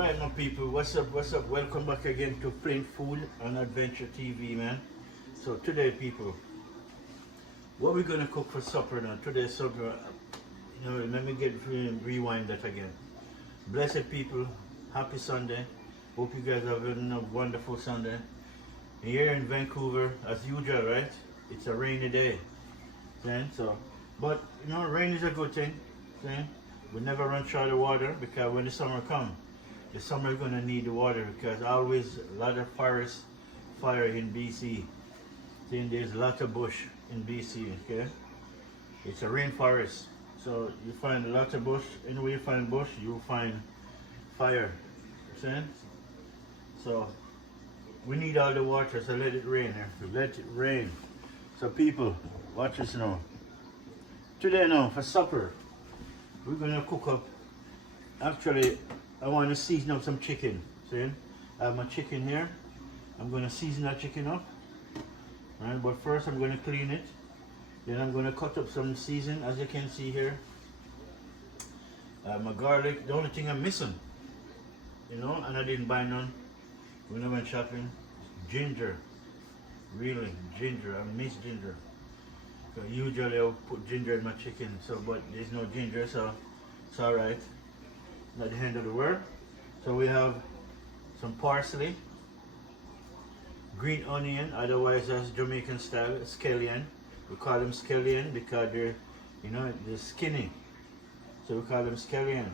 Alright my people, what's up, welcome back again to Flint Food and Adventure TV, man. So today people, what we're gonna cook for supper now, today's supper, let me rewind that again. Blessed people, happy Sunday, hope you guys have a wonderful Sunday. Here in Vancouver, as usual, right, it's a rainy day, so, but rain is a good thing, we never run short of water, because when the summer comes, the summer is going to need the water, because always a lot of forest fire in BC. Then there's a lot of bush in BC, okay? It's a rainforest. So you find a lot of bush. Anywhere you find bush, you find fire. See? So we need all the water, so let it rain here. Let it rain. So people, watch this now. Today now, for supper, we're going to cook up, actually, I want to season up some chicken. See? I have my chicken here. I'm going to season that chicken up. Right? But first I'm going to clean it. Then I'm going to cut up some season, as you can see here. My garlic. The only thing I'm missing, and I didn't buy none when I went shopping, ginger. Really, ginger. I miss ginger. So usually I'll put ginger in my chicken, but there's no ginger, so it's alright. Not the end of the world. So we have some parsley, green onion, otherwise that's Jamaican style, scallion. We call them scallion because they're, they're skinny. So we call them scallion.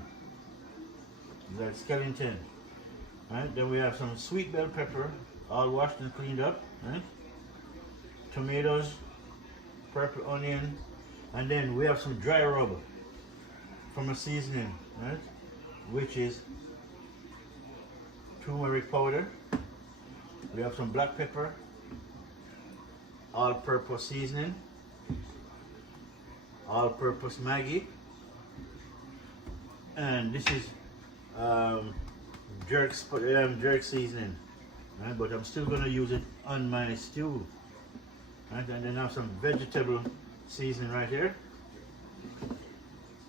Like skeleton. Right? Then we have some sweet bell pepper, all washed and cleaned up. Right? Tomatoes, purple onion, and then we have some dry rub from a seasoning, right? Which is turmeric powder. We have some black pepper, all-purpose seasoning, all-purpose Maggi, and this is jerk seasoning, right? But I'm still gonna use it on my stew, right? And then I have some vegetable seasoning right here.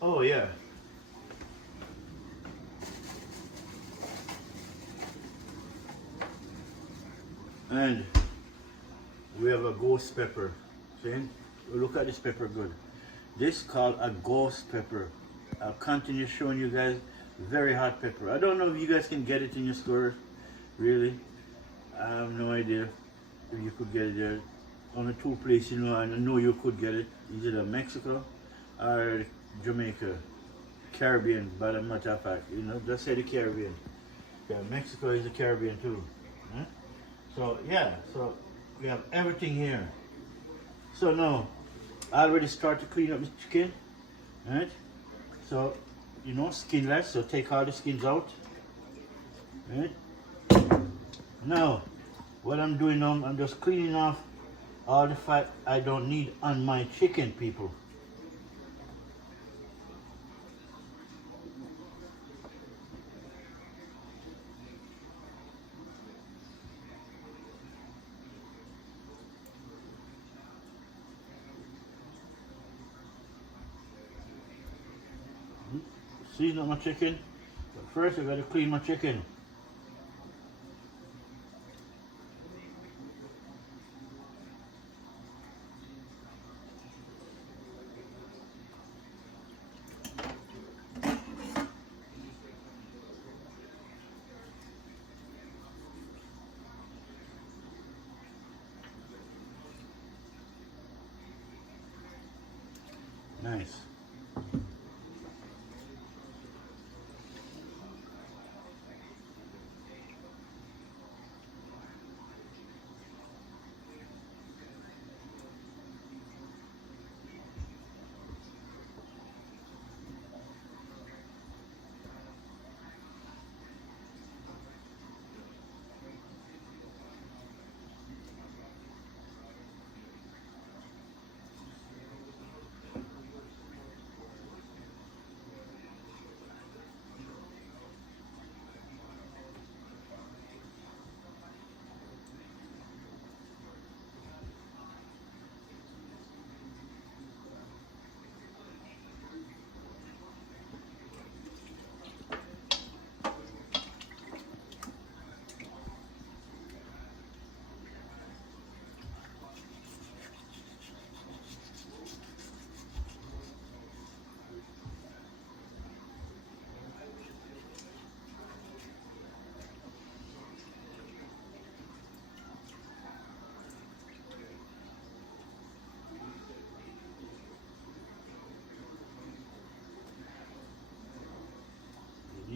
Oh yeah. And we have a ghost pepper. See? Look at this pepper good. This is called a ghost pepper. I'll continue showing you guys very hot pepper. I don't know if you guys can get it in your stores. Really. I have no idea if you could get it there. Only two places, I know you could get it. Either Mexico or Jamaica. Caribbean, by the matter of fact. Just say the Caribbean. Yeah, Mexico is the Caribbean too. Huh? So yeah, so we have everything here. So now, I already started to clean up the chicken, right? So, skinless, so take all the skins out, right? Now, what I'm doing now, I'm just cleaning off all the fat I don't need on my chicken, people. Season up my chicken, but first I gotta clean my chicken. Nice.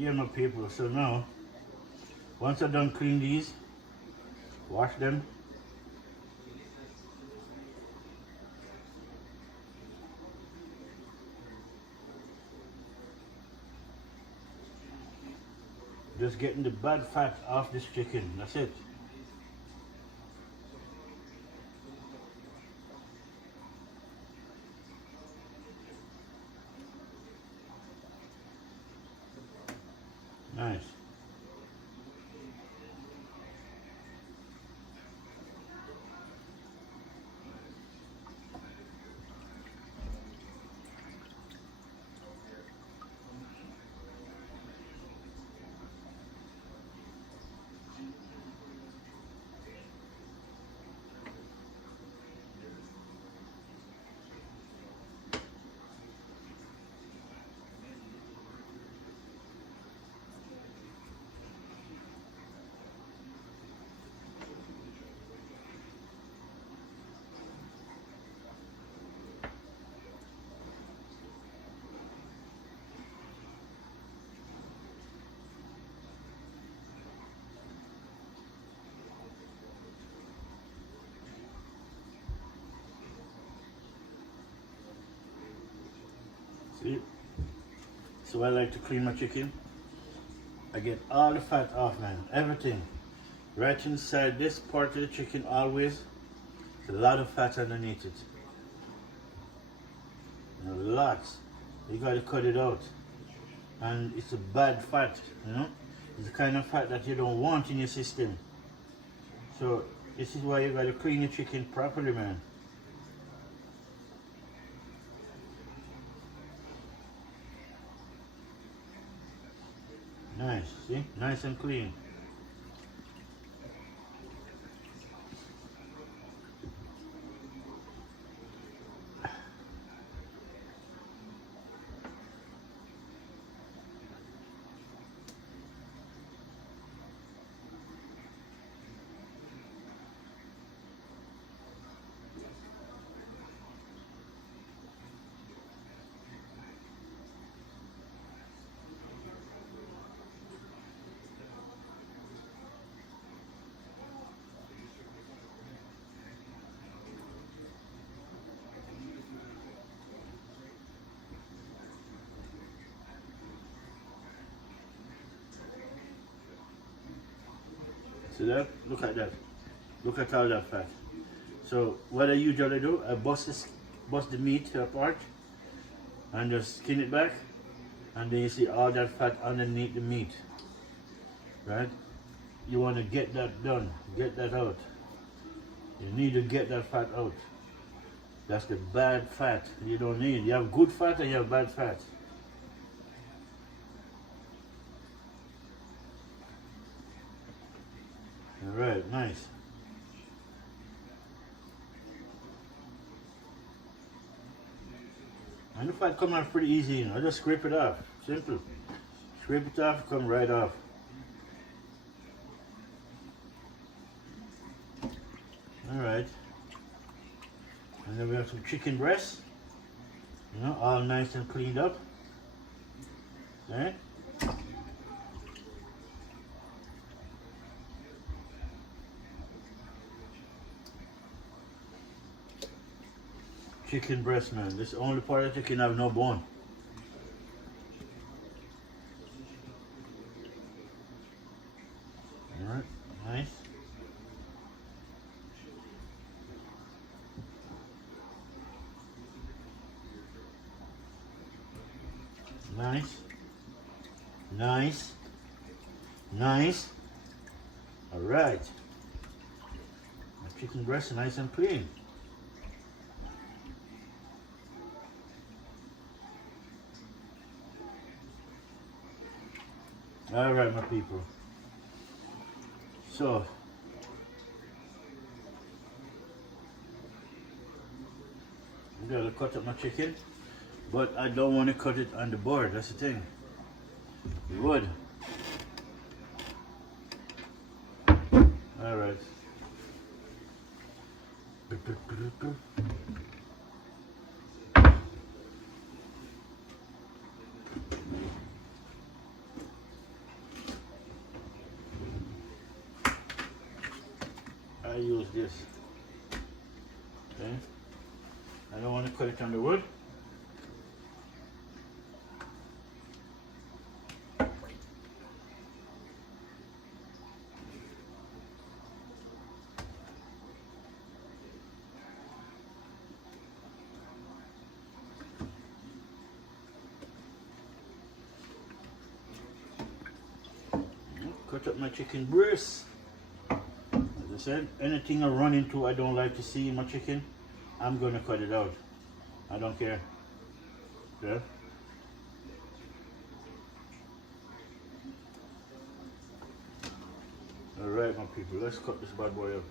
Yeah, my people. So now, once I'm done clean these, wash them. Just getting the bad fat off this chicken. That's it. Nice. See? So I like to clean my chicken. I get all the fat off, man. Everything. Right inside this part of the chicken always. There's a lot of fat underneath it. A lot. You gotta cut it out. And it's a bad fat, you know? It's the kind of fat that you don't want in your system. So this is why you gotta clean your chicken properly, man. Nice, see? Nice and clean. See that? Look at that. Look at all that fat. So what I usually do, I bust the meat apart and just skin it back, and then you see all that fat underneath the meat. Right? You want to get that done, get that out. You need to get that fat out. That's the bad fat you don't need. You have good fat and you have bad fat. Alright, nice. And the fat come off pretty easy, you know. Just scrape it off. Simple. Scrape it off, come right off. Alright. And then we have some chicken breasts. You know, all nice and cleaned up. Okay. Chicken breast, man. This is the only part of chicken have no bone. Alright, nice. Nice. Nice. Nice. Alright. My chicken breast is nice and clean. All right, my people. So, I'm gonna cut up my chicken, but I don't want to cut it on the board. That's the thing. The wood. All right. use this. Okay. I don't want to cut it on the wood. Cut up my chicken breast. As I said, anything I run into I don't like to see in my chicken, I'm going to cut it out. I don't care. Yeah. Alright my people, let's cut this bad boy up.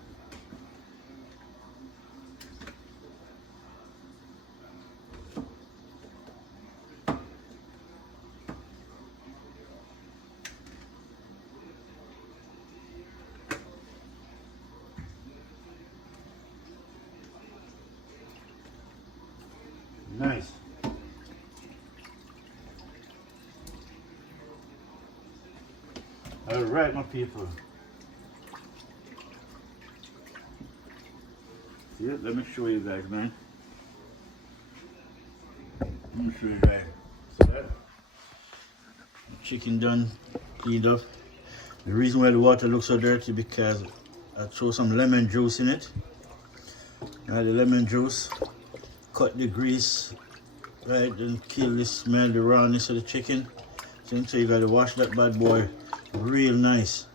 Nice. All right, my people. See it? Let me show you guys, man. Let me show you guys. See that? Chicken done, cleaned up. The reason why the water looks so dirty because I throw some lemon juice in it. Now the lemon juice cut the grease, right, and kill the smell, the rawness of the chicken. So you gotta wash that bad boy real nice.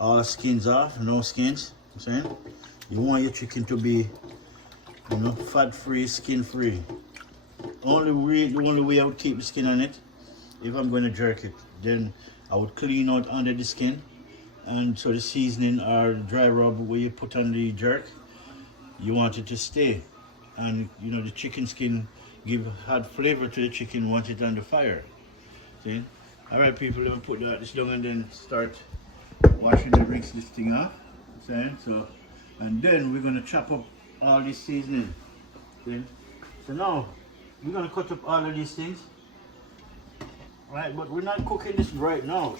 All skins off, no skins. I'm saying you want your chicken to be, you know, fat free, skin free. The only way I would keep the skin on it, if I'm going to jerk it, then I would clean out under the skin, and so the seasoning or dry rub where you put on the jerk, you want it to stay, and you know the chicken skin add flavor to the chicken once it's on the fire. See? All right, people, let me put this down and then start washing rinse this thing off. See? So, and then we're gonna chop up all this seasoning. See? So now we're gonna cut up all of these things. Right, but we're not cooking this right now.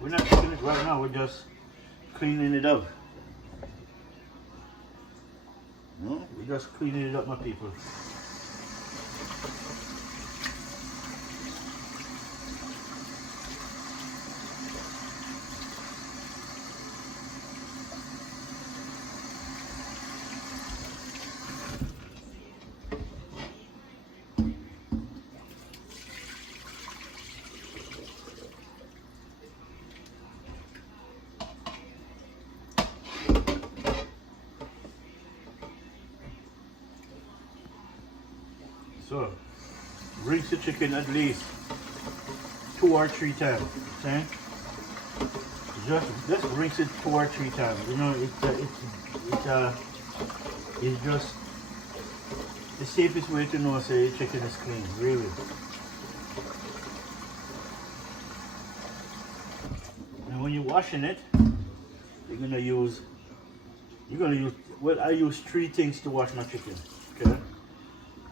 We're not cooking it right now, we're just cleaning it up. No, we're just cleaning it up, my people. So, rinse the chicken at least 2 or 3 times. Okay? Just rinse it 2 or 3 times. You know, it's just the safest way to know say your chicken is clean, really. And when you're washing it, you're gonna use. Well, I use 3 things to wash my chicken. Okay?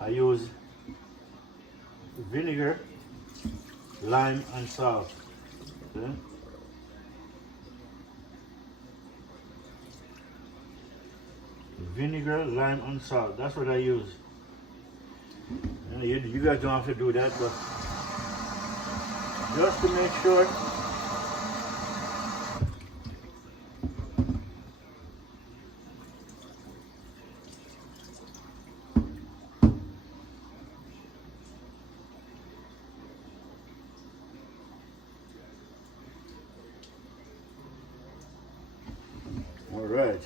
I use vinegar, lime, and salt. Okay? Vinegar, lime, and salt. That's what I use. You guys don't have to do that, but just to make sure. All right.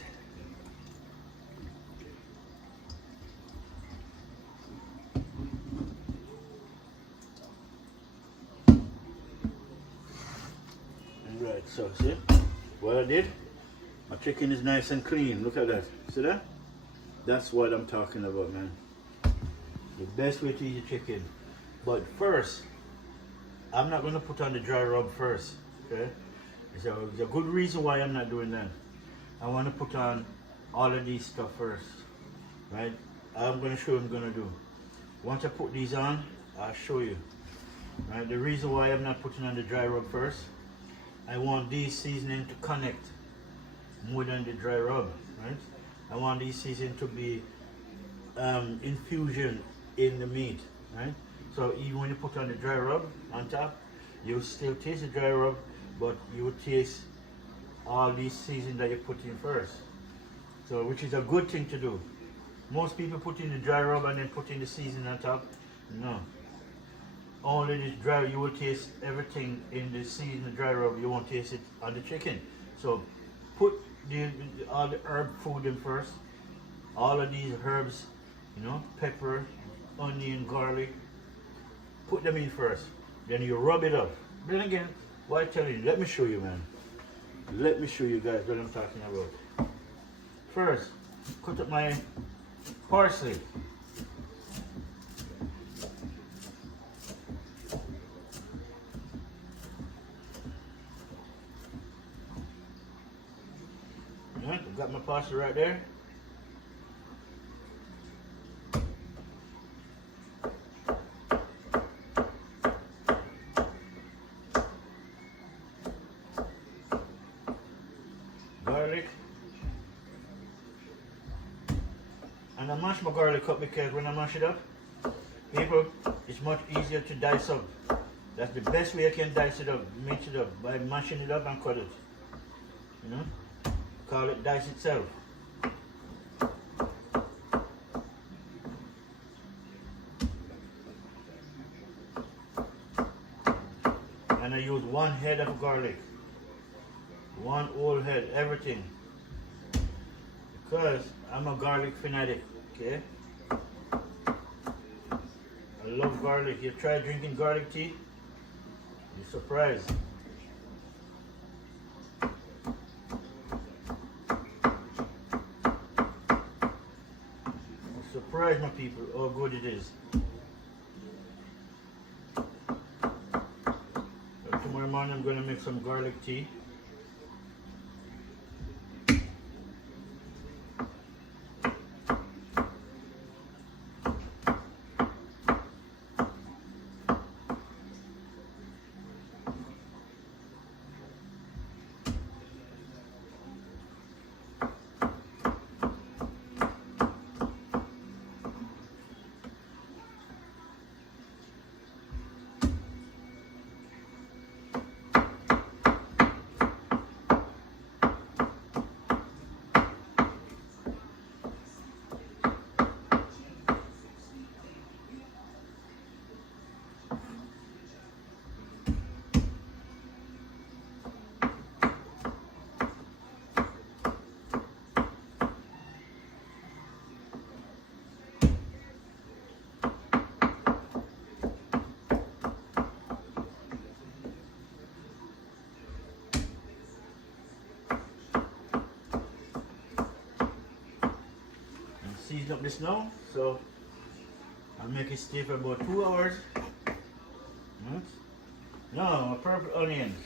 All right, so see what I did? My chicken is nice and clean. Look at that. See that? That's what I'm talking about, man. The best way to eat a chicken. But first, I'm not going to put on the dry rub first. Okay? So there's a good reason why I'm not doing that. I want to put on all of these stuff first, right? I'm going to show you what I'm going to do. Once I put these on, I'll show you. Right? The reason why I'm not putting on the dry rub first, I want these seasoning to connect more than the dry rub. Right? I want these seasoning to be infusion in the meat. Right? So even when you put on the dry rub on top, you still taste the dry rub, but you taste all these seasoning that you put in first. So which is a good thing to do. Most people put in the dry rub and then put in the seasoning on top. No. Only the dry, you will taste everything in the season, the dry rub, you won't taste it on the chicken. So put all the herb food in first. All of these herbs, you know, pepper, onion, garlic, put them in first. Then you rub it up. Then again, why tell you? Let me show you, man. Let me show you guys what I'm talking about. First, cut up my parsley. Right, I've got my parsley right there. Garlic. And I mash my garlic up because when I mash it up, people, it's much easier to dice up. That's the best way I can dice it up, mix it up, by mashing it up and cut it. You know? Call it dice itself. And I use one head of garlic. One whole head, everything. Because I'm a garlic fanatic, okay? I love garlic. You try drinking garlic tea, you're surprised. Surprise my people how good it is. So tomorrow morning I'm going to make some garlic tea. Season up this now, so I'll make it stay for about 2 hours. No, purple onions.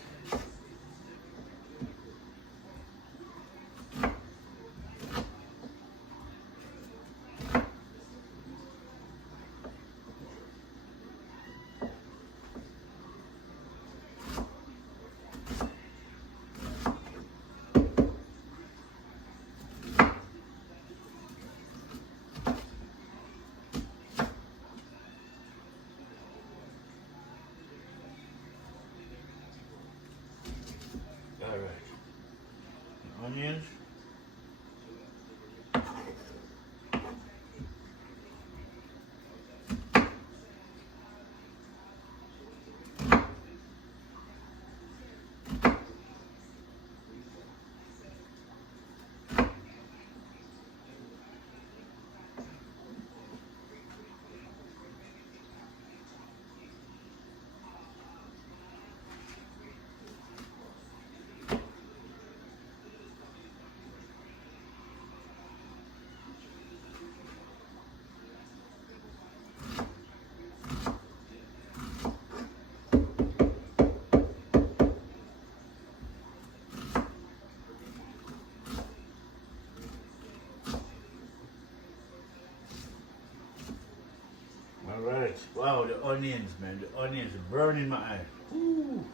All right. Wow, the onions, man. The onions are burning my eye. Ooh.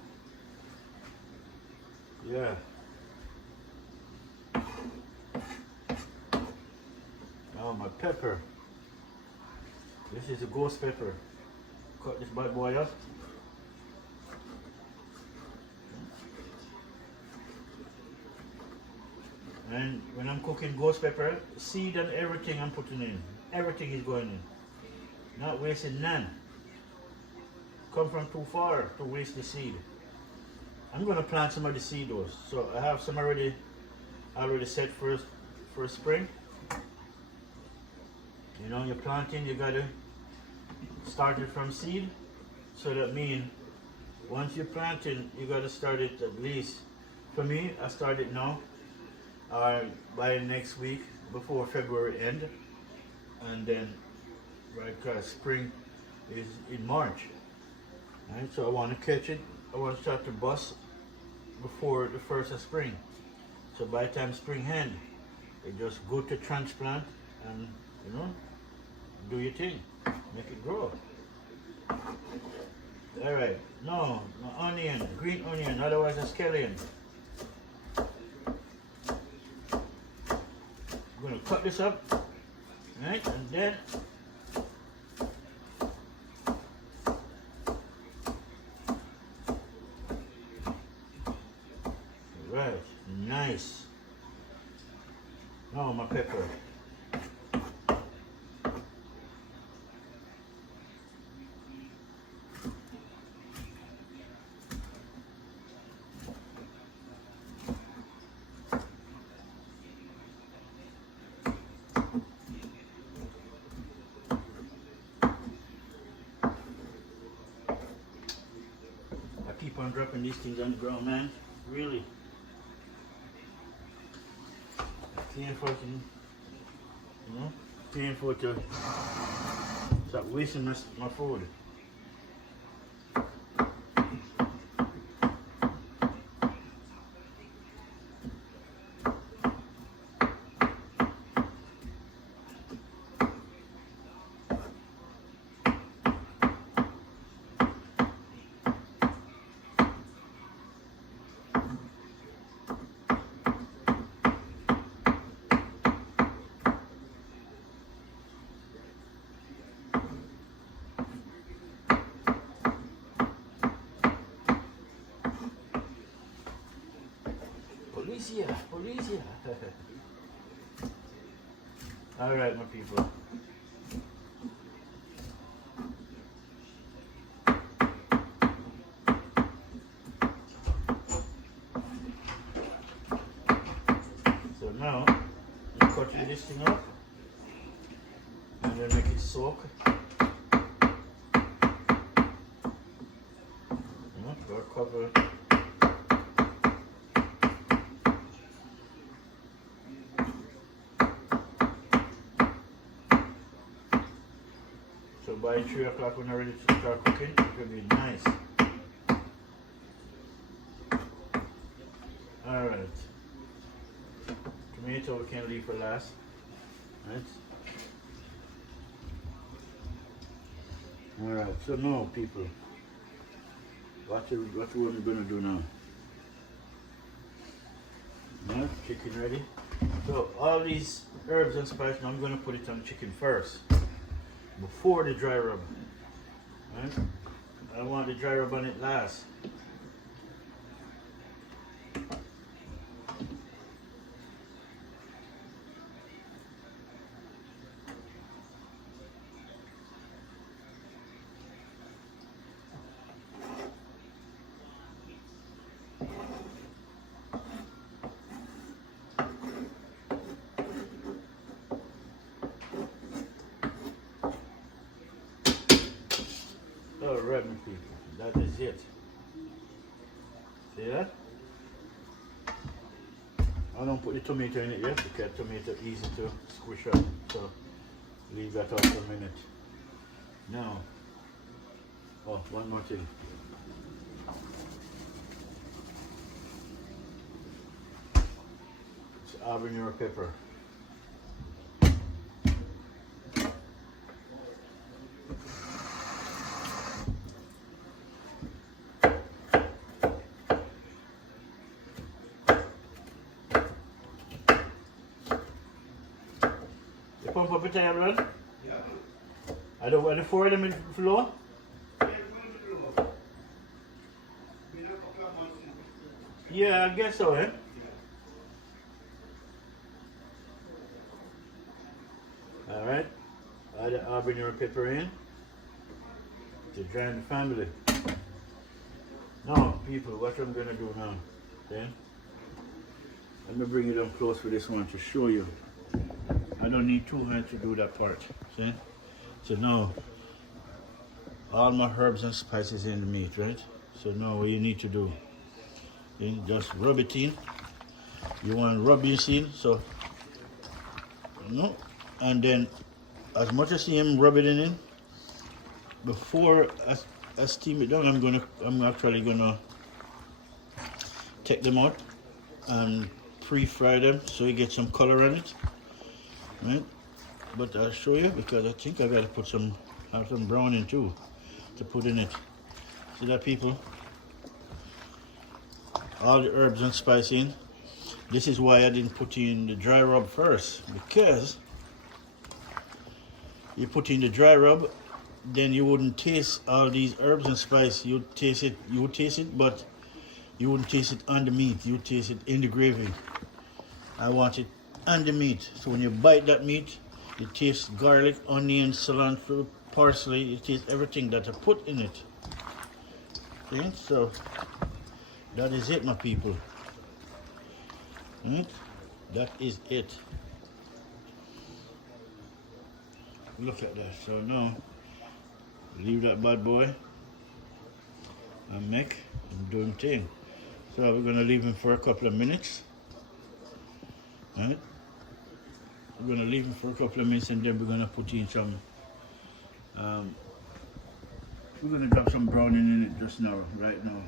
Yeah. Oh, my pepper. This is a ghost pepper. Cut this bad boy up. And when I'm cooking ghost pepper, seed and everything I'm putting in. Everything is going in. Not wasting none. Come from too far to waste the seed. I'm gonna plant some of the seed though. So I have some already set for spring. You know, you're planting, you gotta start it from seed. So that means once you're planting, you gotta start it at least. For me, I start it now. By next week, before February end, and then right, cause spring is in March. Right, so I want to catch it. I want to start to bust before the first of spring. So by the time spring end, it's just good to transplant and you know do your thing, make it grow. All right, no onion, green onion, otherwise a scallion. I'm gonna cut this up, right, and then right, nice. Oh, my pepper. Keep on dropping these things on the ground, man. Really. Painful to, you know, painful to stop wasting my food. Policia. All right, my people. So now, you cut this thing up and then make it soak. Or cover. So by 3 o'clock when I'm ready to start cooking, it will be nice. Alright. Tomato we can leave for last. Right? Alright, so now people, what we're gonna do now. Yeah, chicken ready. So all these herbs and spices, now I'm gonna put it on chicken first. Before the dry rub. Right? I want the dry rub on it last. Alright, my people, that is it. See that? I don't put the tomato in it yet because tomato is easy to squish up. So leave that out for a minute. Now, oh, one more thing. It's habanero pepper. pump up the tire, blood? Are the four of them in the floor? Yeah, I guess so, eh? Alright. Add the habanero pepper in to join the family. Now, people, what I'm gonna do now, okay? Let me bring it up close for this one to show you. I don't need too hard to do that part, see? So now, all my herbs and spices in the meat, right? So now what you need to do, okay, just rub it in. You want to rub this in, so, you know, and then as much as you rub it in, before I steam it down, I'm actually gonna take them out and pre-fry them so you get some color on it, right? But I'll show you because I think I gotta put have some browning too to put in it. See that, people? All the herbs and spice in. This is why I didn't put in the dry rub first, because you put in the dry rub, then you wouldn't taste all these herbs and spice. You would taste it, but you wouldn't taste it on the meat. You would taste it in the gravy. I want it on the meat. So when you bite that meat, it tastes garlic, onion, cilantro, parsley. It tastes everything that I put in it. Okay, so that is it, my people. Right? That is it. Look at that. So now, leave that bad boy and make him do him thing. So we're gonna leave him for a couple of minutes. Right? We're gonna leave him for a couple of minutes and then we're gonna put in some we're gonna drop some browning in it just now, right now.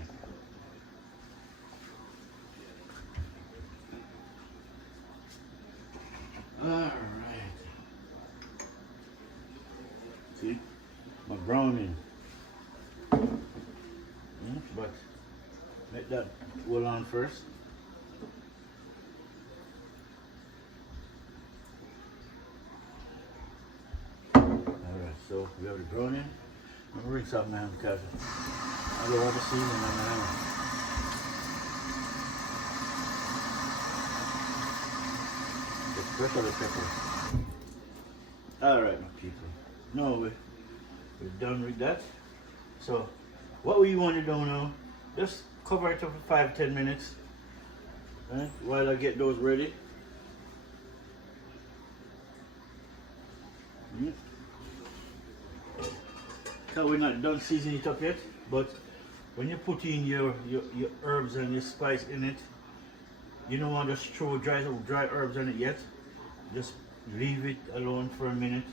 Alright. See? My browning. But make that well on first. Alright, so we have the browning. I'm gonna rinse out my hand because I don't want to see them on my hand. The pressure of the pepper. Alright, my people. Now we're done with that. So what we want to do now, just cover it up for 5-10 minutes, right, while I get those ready. So we're not done seasoning it up yet, but when you put in your herbs and your spice in it, you don't want to just throw dry herbs on it yet. Just leave it alone for a minute.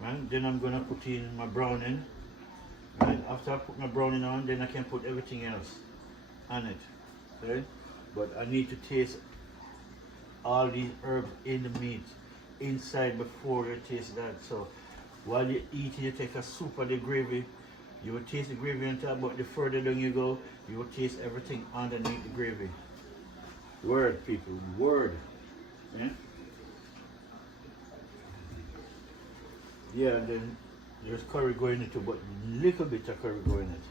Right? Then I'm gonna put in my browning. Right? After I put my browning on, then I can put everything else on it. Right? But I need to taste all these herbs in the meat inside before you taste that. So while you eat, you take a soup of the gravy. You will taste the gravy on top, but the further down you go, you will taste everything underneath the gravy. Word, people, word. Yeah? Yeah, and then there's curry going into, but little bit of curry going in it.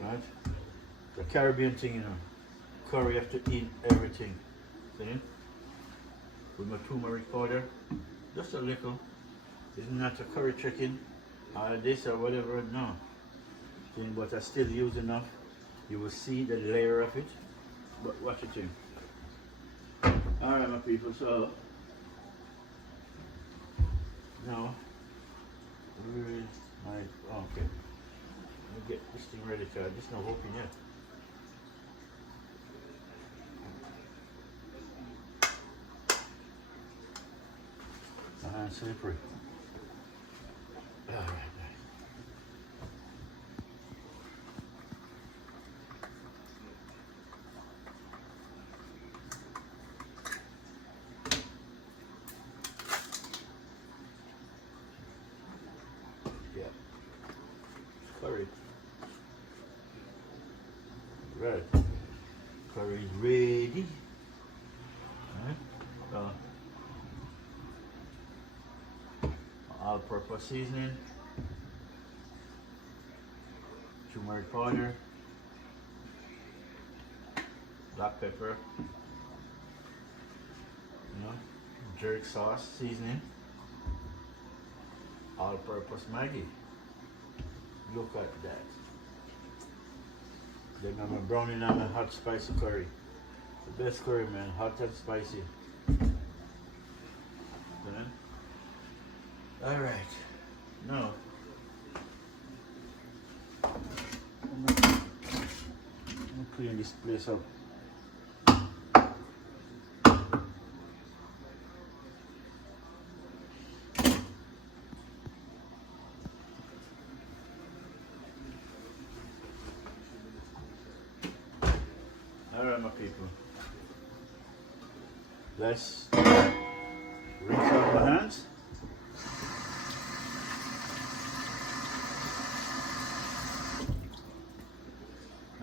Yeah? Right? The Caribbean thing, you know. Curry have to eat everything. See? With my turmeric powder, just a little. It's not a curry chicken or this or whatever, no. See? But I still use enough. You will see the layer of it. But watch it in. Alright, my people, so now where is my okay. Let me get this thing ready to just not open yet. My hand's slippery. Alright. Curry. Right. Curry is ready. Right. all-purpose seasoning, turmeric powder, black pepper, jerk sauce seasoning, all-purpose Maggi. Look at that. Then I'm browning on my hot spicy curry. The best curry, man, hot and spicy. All right, now I'm gonna clean this place up. All right, my people. Let's rinse out my hands.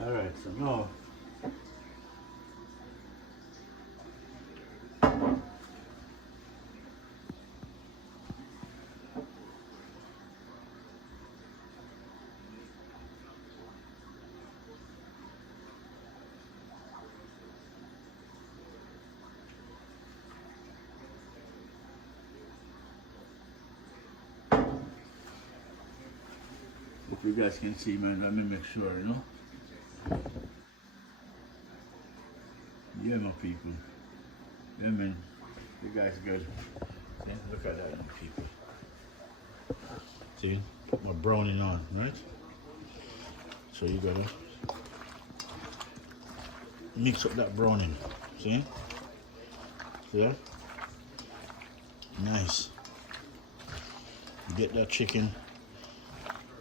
All right, so now if you guys can see, man, let me make sure, Yeah, my people. Yeah, man. You guys good. See? Look at that, my people. See? Put my browning on, right? So you gotta mix up that browning. See? See that? Nice. Get that chicken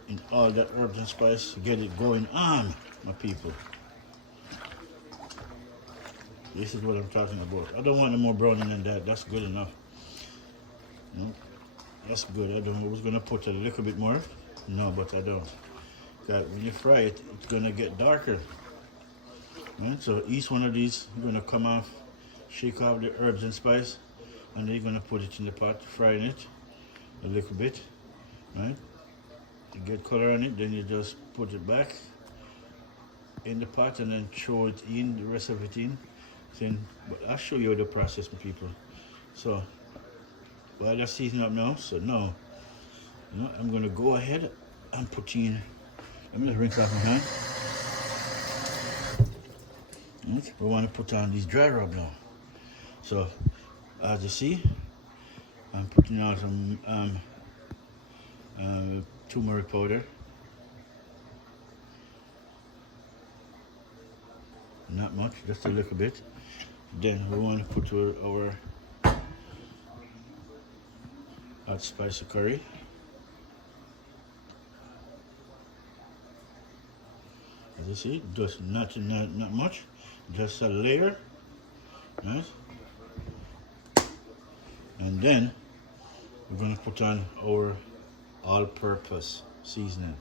in all that herbs and spice. Get it going on, my people. This is what I'm talking about. I don't want no more browning than that. That's good enough. That's good. I was gonna put a little bit more. No, but I don't. When you fry it, it's gonna get darker. Right? So each one of these, you're gonna come off, shake off the herbs and spice, and then you're gonna put it in the pot, frying it a little bit. Right? You get color on it, then you just put it back in the pot and then throw it in, the rest of it in. But I'll show you the process, my people. So while that's seasoning up now, so now I'm gonna go ahead and put in, let me just rinse off my hand. Right, we want to put on this dry rub now. So as you see, I'm putting out some turmeric powder. Not much, just a little bit. Then we want to put our hot spicy curry. As you see, just not much, just a layer, right? And then we're going to put on our all-purpose seasoning.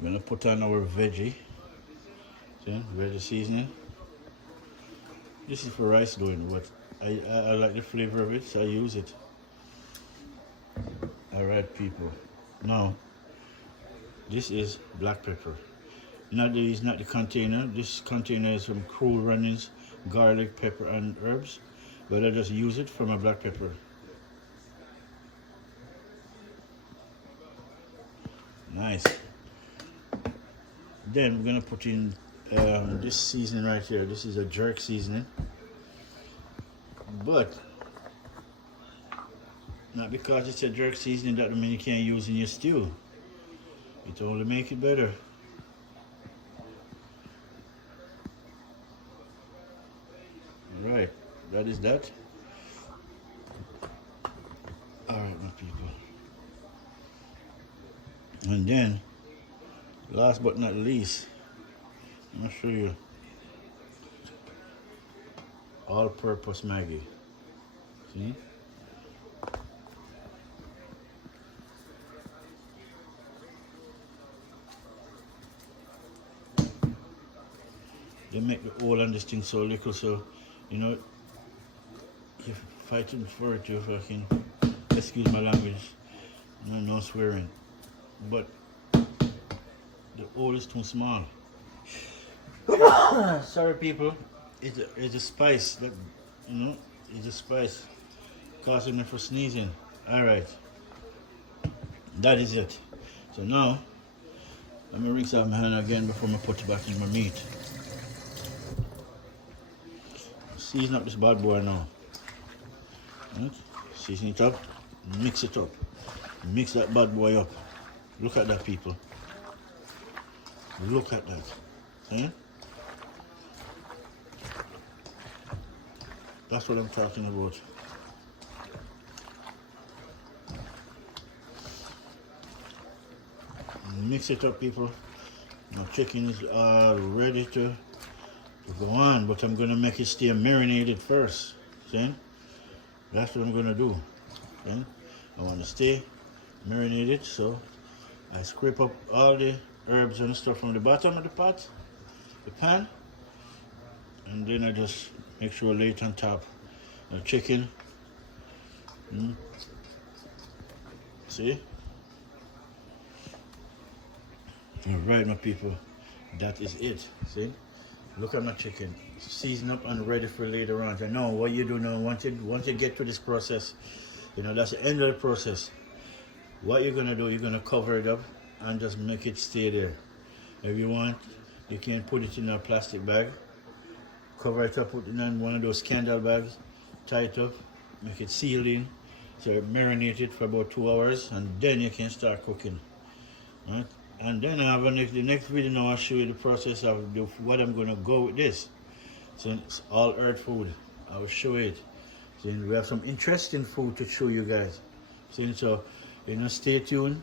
We're gonna put on our veggie seasoning. This is for rice doing, but I like the flavor of it, so I use it. Alright, people. Now, this is black pepper. It's not the container. This container is from cool onions, garlic, pepper, and herbs. But I just use it for my black pepper. Nice. Then we're gonna put in this seasoning right here. This is a jerk seasoning, but not because it's a jerk seasoning that means you can't use in your stew. It only make it better. All right, that is that. All right, my people. And then, last but not least, I'm gonna show you all-purpose Maggi. See? they make the hole and this thing so little, so you know, if fighting for it, if I can excuse my language, no swearing, but the hole is too small. Sorry people, it's a spice that, you know, it's a spice causing me for sneezing. Alright, that is it. So now let me rinse out my hand again before I put it back in my meat. Season up this bad boy now. Right? Season it up, mix it up. Mix that bad boy up. Look at that, people. Look at that. See? That's what I'm talking about. Mix it up, people. My chicken is ready to go on, but I'm going to make it stay marinated first. See? That's what I'm going to do. See? I want to stay marinated, so I scrape up all the herbs and stuff from the bottom of the pot, the pan, and then I just make sure I lay it on top. The chicken. See? Alright, my people, that is it. See? Look at my chicken, seasoned up and ready for later on. I know what you do now. Once you get to this process, you know that's the end of the process. What you're gonna do, you're gonna cover it up and just make it stay there. If you want, you can put it in a plastic bag, cover it up, put it in one of those candle bags, tie it up, make it sealed in, so marinate it for about 2 hours, and then you can start cooking. Right? And then I have the next video now. I'll show you the process of what I'm gonna go with this. So it's all earth food. I will show it. So we have some interesting food to show you guys. So you know, stay tuned.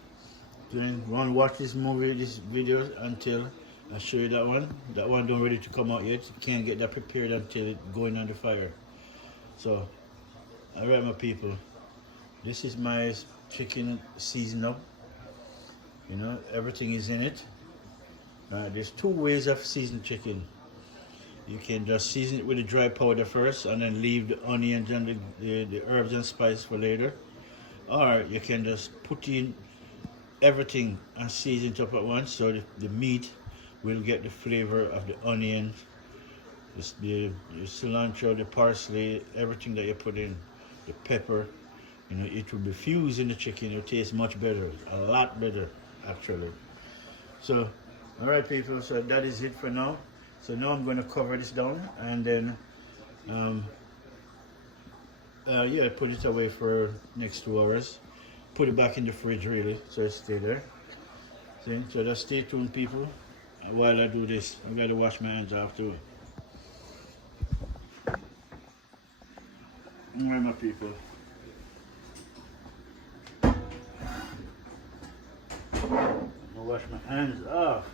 Then run watch this video until I show you that one. That one don't ready to come out yet. You can't get that prepared until it going on the fire. So, alright, my people. This is my chicken seasoned up. You know, everything is in it. There's 2 ways of seasoning chicken. You can just season it with the dry powder first and then leave the onions and the herbs and spices for later. Or you can just put in everything and season it up at once, so the meat will get the flavor of the onion, the cilantro, the parsley, everything that you put in, the pepper. You know, it will be fused in the chicken. It will taste much better, a lot better actually. So alright people, so that is it for now. So now I'm going to cover this down and then yeah, put it away for next 2 hours. Put it back in the fridge really, so it stay there. See? So just stay tuned, people. While I do this, I gotta wash my hands off too. Alright, my people. I'll wash my hands off.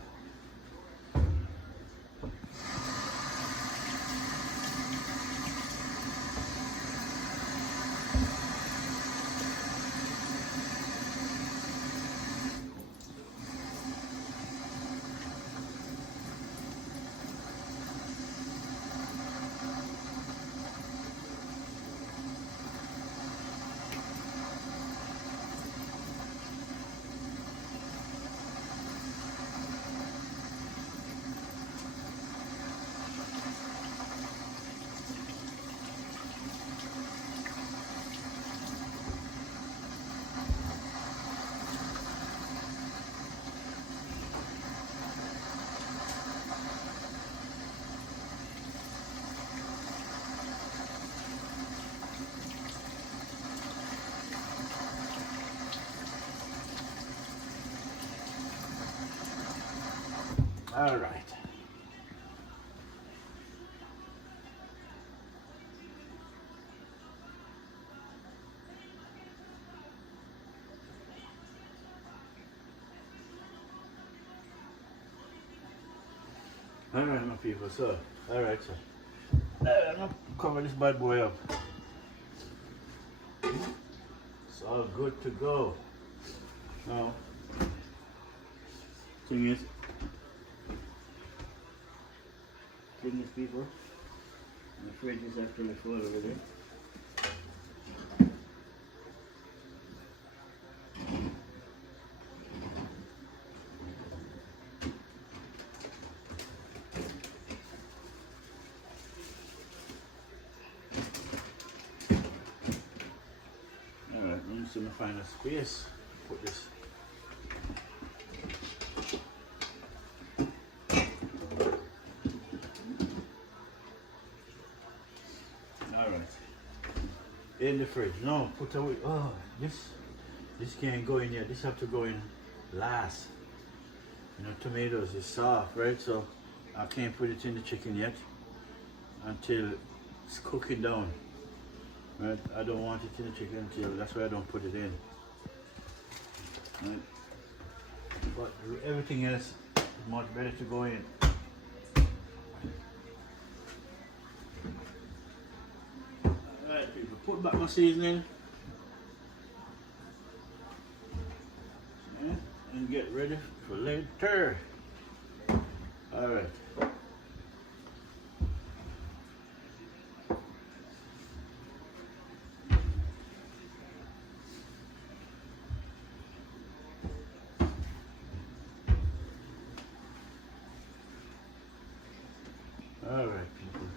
All right. All right, my people. So, all right, so I'm gonna cover this bad boy up. It's all good to go. Now, thing is, thing is, people. The fridge is actually full already. Alright, I'm just gonna find a space. Put this. Alright. In the fridge. No, put away. Oh, this can't go in yet. This have to go in last. You know, tomatoes is soft, right? So I can't put it in the chicken yet until it's cooking down. Right? I don't want it in the chicken until, that's why I don't put it in. Right? But everything else is much better to go in. Alright people, put back my seasoning. Yeah, and get ready for later. Alright. Alright people.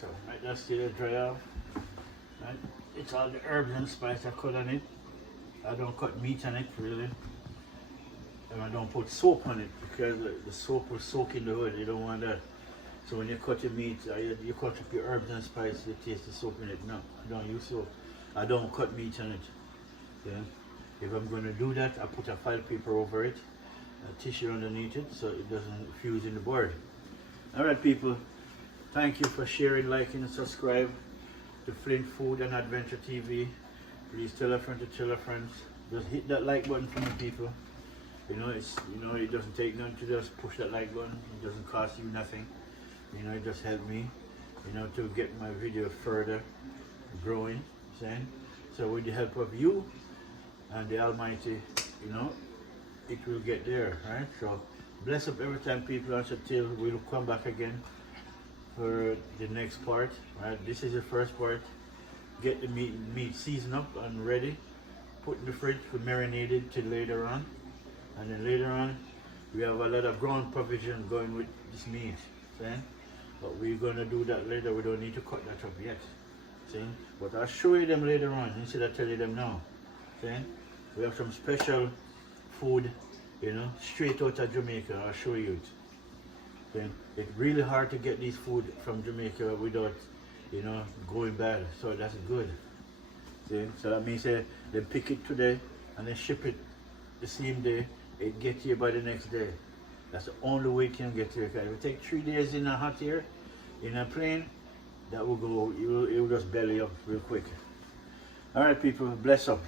So right, that's still dry off. Right, it's all the herbs and spice I cut on it. I don't cut meat on it really, and I don't put soap on it because the soap will soak in the wood. You don't want that. So when you cut your meat, you cut up your herbs and spice. You taste the soap in it. No, I don't use soap. I don't cut meat on it. Yeah. If I'm going to do that, I put a file paper over it, a tissue underneath it, so it doesn't fuse in the board. All right, people. Thank you for sharing, liking, and subscribe to Flint Food and Adventure TV. Please tell a friend to tell a friend. Just hit that like button for me, people. You know, it doesn't take nothing to just push that like button. It doesn't cost you nothing. You know, it just helps me, you know, to get my video further growing. Saying so, with the help of you and the Almighty, you know, it will get there, right? So, bless up every time, people. Until we'll come back again for the next part. Right, this is the first part. Get the meat seasoned up and ready, put in the fridge for marinated till later on, and then later on we have a lot of ground provision going with this meat. See? But we're gonna do that later. We don't need to cut that up yet. See? But I'll show you them later on instead of telling them now. See? We have some special food, you know, straight out of Jamaica. I'll show you it. It's really hard to get these food from Jamaica without, you know, going bad. So that's good. See? So that means they pick it today and they ship it the same day. It gets here by the next day. That's the only way it can get here. If it take 3 days in a hot air, in a plane, that will go. It will just belly up real quick. All right, people. Bless up.